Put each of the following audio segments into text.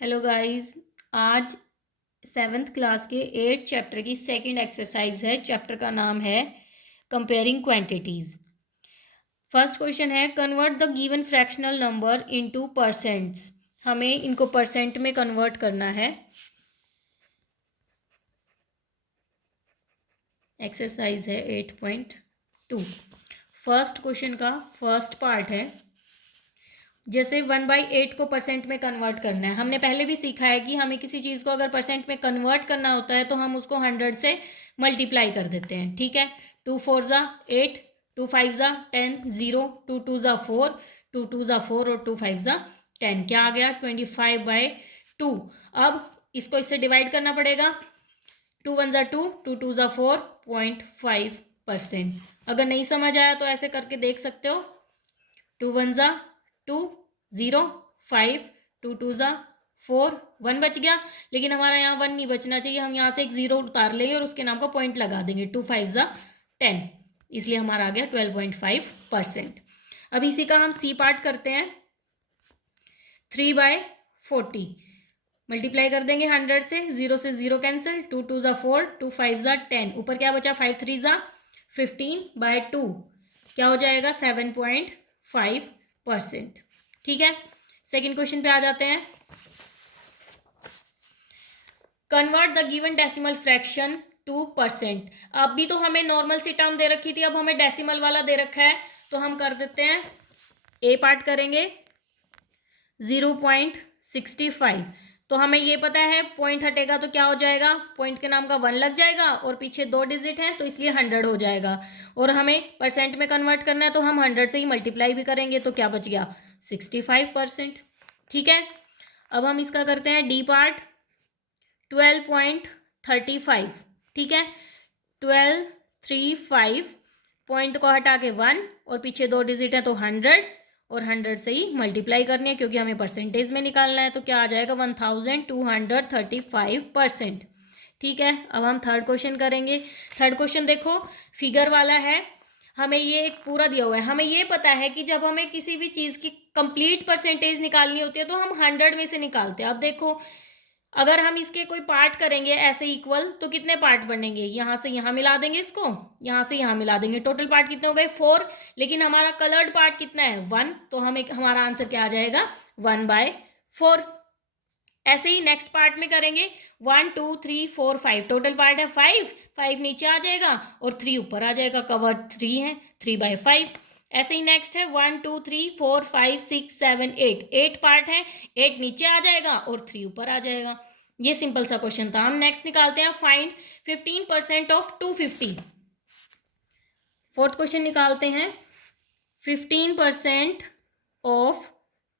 Hello guys. आज seventh class के 8th chapter की सेकंड एक्सरसाइज है। चैप्टर का नाम है कंपेयरिंग क्वांटिटीज। फर्स्ट क्वेश्चन है convert the given fractional number into percents. हमें इनको परसेंट में कन्वर्ट करना है। एक्सरसाइज है 8.2। फर्स्ट क्वेश्चन का फर्स्ट पार्ट है, जैसे 1/8 को परसेंट में कन्वर्ट करना है। हमने पहले भी सीखा है कि हमें किसी चीज़ को अगर परसेंट में कन्वर्ट करना होता है तो हम उसको 100 से मल्टीप्लाई कर देते हैं। ठीक है, 2 4 ज़ा 8, 2 5 ज़ा 10, 0, 2 2 ज़ा 4, 2 2 ज़ा 4 और 2 5 ज़ा 10। क्या आ गया? 25/2। अब इसको इससे डिवाइड करना पड़ेगा। 2 1 ज़ा 2, 2 2 ज़ा 4, 0.5%। अगर नहीं समझ आया तो ऐसे करके देख सकते हो। 2 1 ज़ा 2, 0, 5, 2 2 ज़ा 4, 1 बच गया। लेकिन हमारा यहाँ 1 नहीं बचना चाहिए, हम यहाँ से एक 0 उतार लेंगे और उसके नाम का पॉइंट लगा देंगे। 2 5 ज़ा 10, इसलिए हमारा आ गया 12.5%। अब इसी का हम सी पार्ट करते हैं। 3/40 मल्टीप्लाई कर देंगे 100 से, 0 से 0 कैंसिल, 2 2 ज़ा 4, 2 5 ज़ा 10, ऊपर क्या बचा? 5 3 ज़ा 15/2, क्या हो जाएगा? 7.5%। ठीक है, सेकेंड क्वेश्चन पे आ जाते हैं। Convert the given decimal fraction two percent. अभी तो हमें नॉर्मल सी टर्म दे रखी थी, अब हमें डेसिमल वाला दे रखा है, तो हम कर देते हैं। ए पार्ट करेंगे 0.65। तो हमें ये पता है पॉइंट हटेगा तो क्या हो जाएगा? पॉइंट के नाम का 1 लग जाएगा और पीछे 2 डिजिट हैं तो इसलिए 100 हो जाएगा। और हमें परसेंट में कन्वर्ट करना है तो हम 100 से ही मल्टीप्लाई भी करेंगे, तो क्या बच गया? 65%। ठीक है, अब हम इसका करते हैं डी पार्ट 12.35। ठीक है, 1235, पॉइंट को हटा के 1 और पीछे 2 डिजिट है तो 100 और 100 से ही मल्टीप्लाई करनी है क्योंकि हमें परसेंटेज में निकालना है। तो क्या आ जाएगा? 1235%। ठीक है, अब हम थर्ड क्वेश्चन करेंगे। थर्ड क्वेश्चन देखो, फिगर वाला है। हमें ये एक पूरा दिया हुआ है। हमें ये पता है कि जब हमें किसी भी चीज़ की कंप्लीट परसेंटेज निकालनी होती है तो हम 100 में से निकालते हैं। अब देखो, अगर हम इसके कोई पार्ट करेंगे ऐसे इक्वल तो कितने पार्ट बनेंगे? यहाँ से यहाँ मिला देंगे, इसको यहाँ से यहाँ मिला देंगे, टोटल पार्ट कितने हो गए? 4। लेकिन हमारा कलर्ड पार्ट कितना है? 1। तो हमें हमारा आंसर क्या आ जाएगा? 1/4। ऐसे ही नेक्स्ट पार्ट में करेंगे 1 2 3 4 5, टोटल पार्ट है 5, 5 नीचे आ जाएगा और 3 ऊपर आ जाएगा, कवर 3 है, 3/5। ऐसे ही नेक्स्ट है 1 2 3 4 5 6 7 8, 8 पार्ट है, 8 नीचे आ जाएगा और 3 ऊपर आ जाएगा। ये सिंपल सा क्वेश्चन था। हम नेक्स्ट निकालते हैं फाइंड 15% ऑफ 250। फोर्थ क्वेश्चन निकालते हैं 15% ऑफ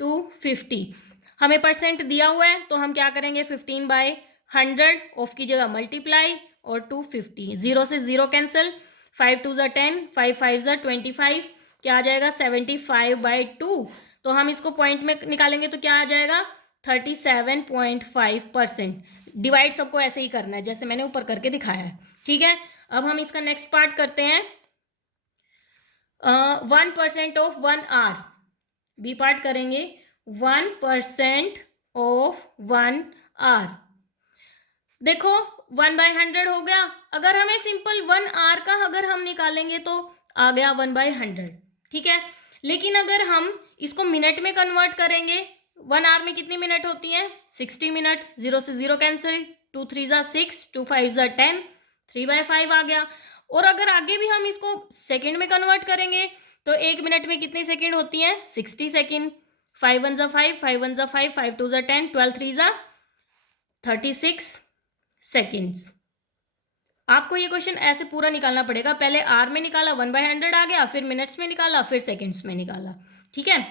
250। हमें परसेंट दिया हुआ है तो हम क्या करेंगे? 15/100, ऑफ की जगह मल्टीप्लाई और 250, 0 से 0 कैंसिल, 5 2 ज़ा 10, 5 5 ज़ा 25, क्या आ जाएगा? 75/2। तो हम इसको पॉइंट में निकालेंगे तो क्या आ जाएगा? 37.5%। डिवाइड सबको ऐसे ही करना है जैसे मैंने ऊपर करके दिखाया है। ठीक है, अब हम इसका नेक्स्ट पार्ट करते हैं 1% ऑफ 1 आवर। बी पार्ट करेंगे 1% ऑफ 1 आवर। देखो 1/100 हो गया। अगर हमें सिंपल 1 आवर का अगर हम निकालेंगे तो आ गया 1/100। ठीक है, लेकिन अगर हम इसको मिनट में कन्वर्ट करेंगे, 1 आवर में कितनी मिनट होती हैं? 60 मिनट, 0 से 0 कैंसिल, 2 3 ज़ा 6, 2 5 ज़ा 10, 3/5 आ गया। और अगर आगे भी हम इसको सेकंड में कन्वर्ट करेंगे तो 1 मिनट में कितनी सेकंड होती हैं? 60 सेकंड। 5 1 ज़ा 5, 5 1 ज़ा 5, 5 2 ज़ा 10, 12 3 ज़ा 36 सेकेंड्स। आपको ये क्वेश्चन ऐसे पूरा निकालना पड़ेगा। पहले आर में निकाला 1/100 आ गया, फिर मिनट्स में निकाला, फिर सेकेंड्स में निकाला। ठीक है,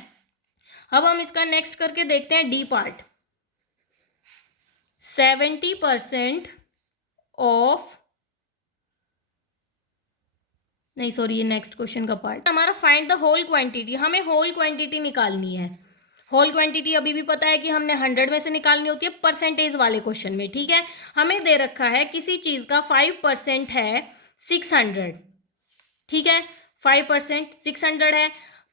अब हम इसका नेक्स्ट करके देखते हैं डी पार्ट। 70% ऑफ, नहीं सॉरी, ये नेक्स्ट क्वेश्चन का पार्ट हमारा फाइंड द होल क्वांटिटी। हमें होल क्वांटिटी निकालनी है। होल क्वांटिटी अभी भी पता है कि हमने 100 में से निकालनी होती है परसेंटेज वाले क्वेश्चन में। ठीक है, हमें दे रखा है किसी चीज़ का 5% है 600। ठीक है, 5% 600 है।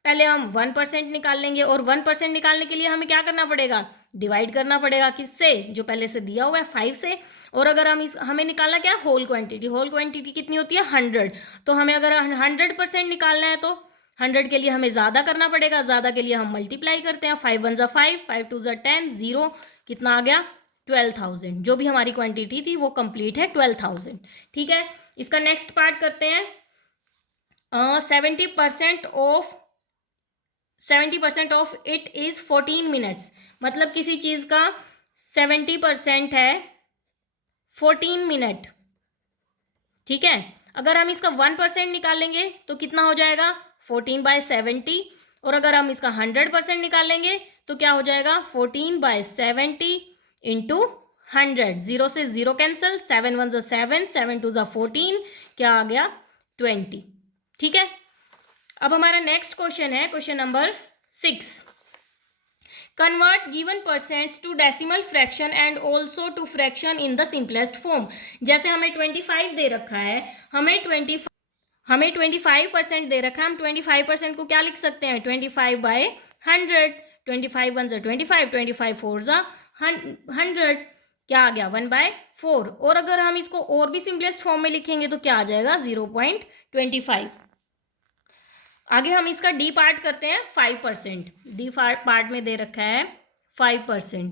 पहले हम 1% निकाल लेंगे, और 1% निकालने के लिए हमें क्या करना पड़ेगा, डिवाइड करना पड़ेगा किससे, जो पहले से दिया हुआ है 5 से। और अगर हमें निकालना क्या है, होल क्वांटिटी कितनी होती है 100, तो हमें अगर 100% निकालना है तो 100 के लिए हमें ज़्यादा करना पड़ेगा, ज़्यादा के लिए हम मल्टीप्लाई करते हैं, 5 1 ज़ा 5, 5 2 ज़ा 10, 0 कितना आ गया 12,000। जो भी हमारी क्वांटिटी थी वो कंप्लीट है 12,000। ठीक है, इसका नेक्स्ट पार्ट करते हैं। 70% ऑफ इट इज 14 मिनट्स, मतलब किसी चीज का 70% है 14 मिनट। ठीक है, अगर हम इसका 1% निकालेंगे तो कितना हो जाएगा 14/70, और अगर हम इसका 100% निकालेंगे तो क्या हो जाएगा 14/70 इंटू 100। 0 से 0 कैंसिल, 7 1 ज़ा 7, 7 2 ज़ा 14, क्या आ गया 20। ठीक है, अब हमारा नेक्स्ट क्वेश्चन है question number 6। Convert given percents to decimal fraction and also to fraction in the simplest form. जैसे हमें 25 दे रखा है, हमें 25% दे रखा है, हम 25% को क्या लिख सकते हैं 25/100। 25 1 ज़ा 25, 25 4 ज़ा 100, क्या आ गया 1/4। और अगर हम इसको और भी सिंपलेस्ट फॉर्म में लिखेंगे तो क्या आ जाएगा 0.25। आगे हम इसका डी पार्ट करते हैं 5%। डी पार्ट में दे रखा है 5%,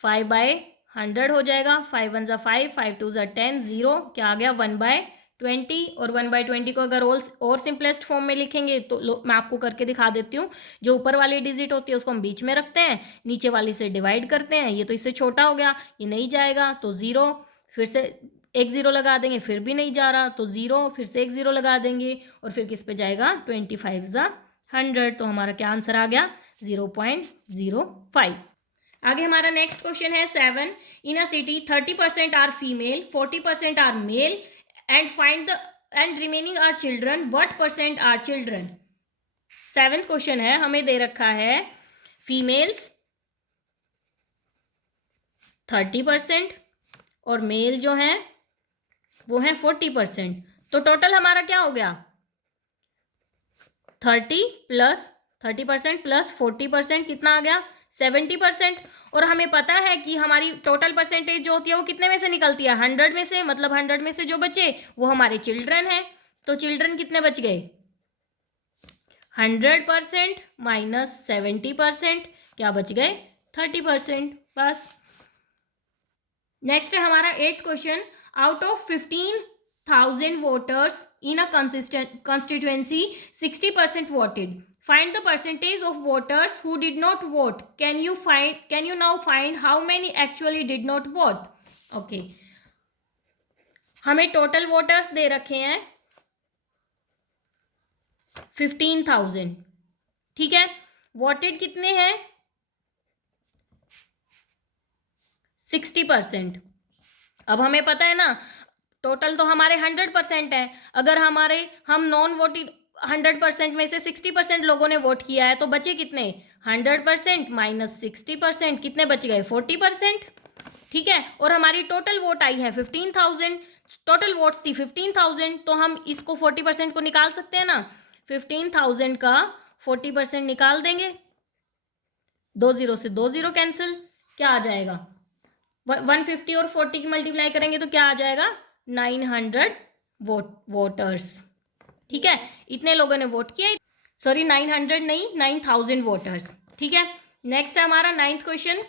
5/100 हो जाएगा, 5 1 ज़ा 5, 5 2 ज़ा 10, 0 क्या आ गया 1/20। और 1/20 को अगर और सिंपलेस्ट फॉर्म में लिखेंगे तो मैं आपको करके दिखा देती हूँ। जो ऊपर वाली डिजिट होती है उसको हम बीच में रखते हैं, नीचे वाली से डिवाइड करते हैं, ये तो इससे छोटा हो गया, ये नहीं जाएगा तो 0, फिर से एक 0 लगा देंगे, फिर भी नहीं जा रहा तो 0, फिर से एक 0 लगा देंगे, और फिर किस पे जाएगा 25 ज़ा 100, तो हमारा क्या आंसर आ गया 0.05। आगे हमारा नेक्स्ट क्वेश्चन है 7। In a city 30% are female, 40% are male, and find the and remaining are children, what percent are children. 7th question है, हमें दे रखा है फीमेल्स 30% और मेल जो है वो है 40%, तो टोटल हमारा क्या हो गया 30% प्लस 40% कितना आ गया 70%। और हमें पता है कि हमारी टोटल परसेंटेज जो होती है वो कितने में से निकलती है 100 में से, मतलब 100 में से जो बचे वो हमारे चिल्ड्रन है। तो चिल्ड्रन कितने बच गए 100% माइनस 70%, क्या बच गए 30%। बस। नेक्स्ट है हमारा 8th question. Out of 15,000 voters in a constituency 60% voted. Find the percentage of voters who did not vote. Can you now find how many actually did not vote? Okay, हमें total voters दे रखे हैं 15,000। ठीक है, voted कितने हैं 60%। अब हमें पता है ना टोटल तो हमारे 100% है, अगर हम नॉन वोटेड 100% में से 60% लोगों ने वोट किया है तो बचे कितने 100% माइनस 60%, कितने बच गए 40%। ठीक है, और हमारी टोटल वोट आई है 15,000, टोटल वोट्स थी 15,000, तो हम इसको 40% को निकाल सकते हैं ना। 15,000 का 40% निकाल देंगे, 2 0 से 2 0 कैंसिल, क्या आ जाएगा 150 और 40 की मल्टीप्लाई करेंगे तो क्या आ जाएगा 900 वोटर्स। ठीक है, इतने लोगों ने वोट किया, सॉरी 900 नहीं 9,000 वोटर्स। ठीक है, नेक्स्ट है हमारा 9th question.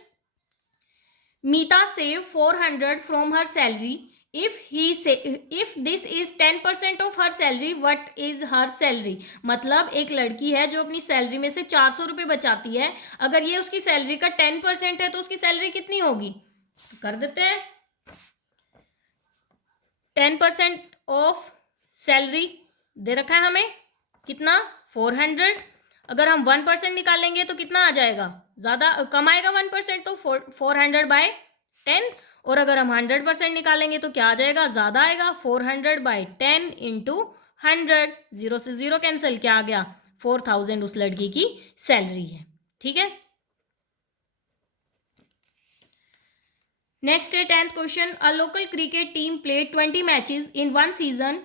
Meeta save 400 from her salary, if this is 10% of her salary, what is her salary. मतलब एक लड़की है जो अपनी सैलरी में से 400 रुपये बचाती है, अगर ये उसकी सैलरी का 10% है तो उसकी सैलरी कितनी होगी, तो कर देते हैं 10% ऑफ सैलरी दे रखा है हमें कितना 400, अगर हम 1% निकालेंगे तो कितना आ जाएगा, ज़्यादा कम आएगा 1%, तो 400/10, और अगर हम 100% निकालेंगे तो क्या आ जाएगा, ज़्यादा आएगा 400/10 इंटू 100, 0 से 0 कैंसिल, क्या आ गया 4,000 उस लड़की की सैलरी है। ठीक है, नेक्स्ट है 10th question. A local cricket team played 20 matches in one season,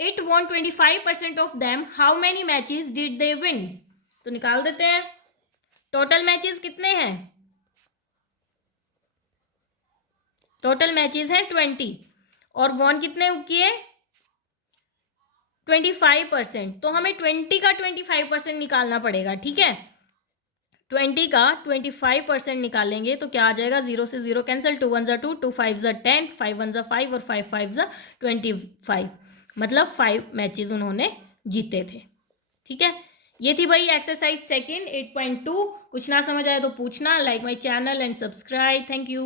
it won 25% of them, how many matches did they win. तो निकाल देते हैं। टोटल मैचेस कितने हैं? टोटल मैचेस हैं 20 और वॉन कितने किए? 25%। तो हमें 20 का 25% निकालना पड़ेगा, ठीक है। 20 का 25% निकालेंगे तो क्या आ जाएगा? 0 से 0 कैंसिल, 2 1 2, 2 5 10, 5 1 5 और 5 5 25। मतलब 5 मैचेस उन्होंने जीते थे, ठीक है। ये थी भाई एक्सरसाइज सेकंड 8.2। कुछ ना समझ आए तो पूछना। Like my channel and subscribe. Thank you.